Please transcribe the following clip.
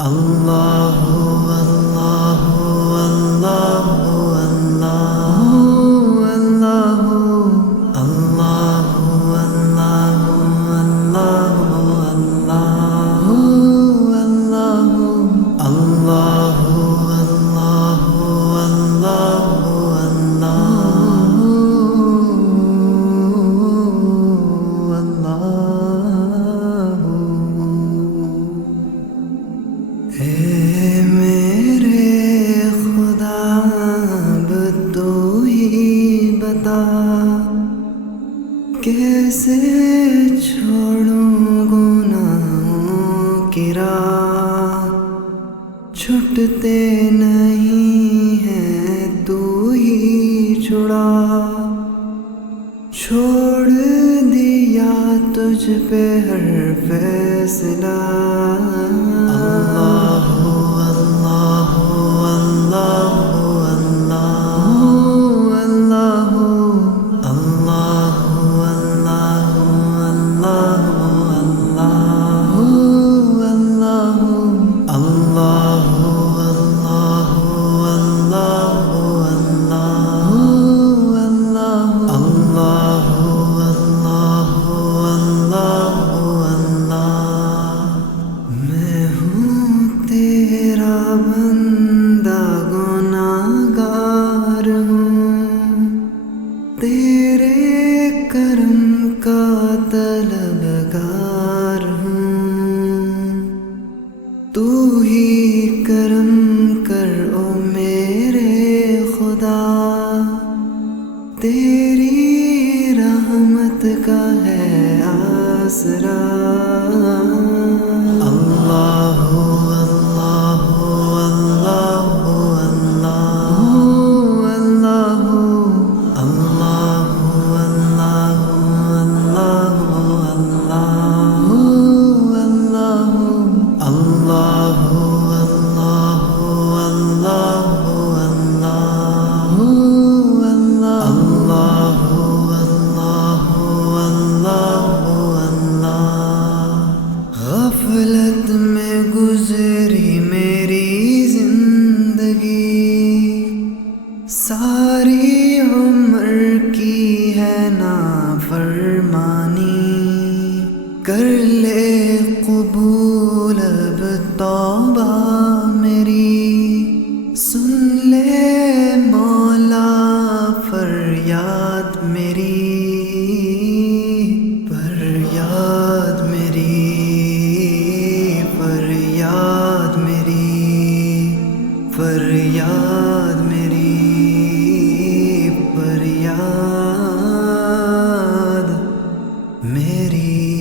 اللہ اللہ اللہ اللہ اللہ اللہ اللہ اللہ اللہ اے میرے خدا اب تو ہی بتا کیسے چھوڑوں گناہوں کی راہ، چھٹتے نہیں ہیں تو ہی چھڑا، چھوڑ دیا تجھ پہ ہر فیصلہ۔ اللہ اللہ اللہ اللہ اللہ اللہ بندہ گناہگار ہوں، تیرے کرم کا طلبگار ہوں، تو ہی کرم کر او میرے خدا، تیری رحمت کا ہے آسرا۔ اللہ غفلت میں گزری میری زندگی، ساری عمر کی ہے نافرمانی، کر لے قبول اب توبہ میری، سن لے مولا فریاد میری، فریاد میری، فریاد میری، فریاد میری، فریاد میری۔